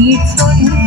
need to know.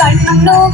കണ്ണുകൾ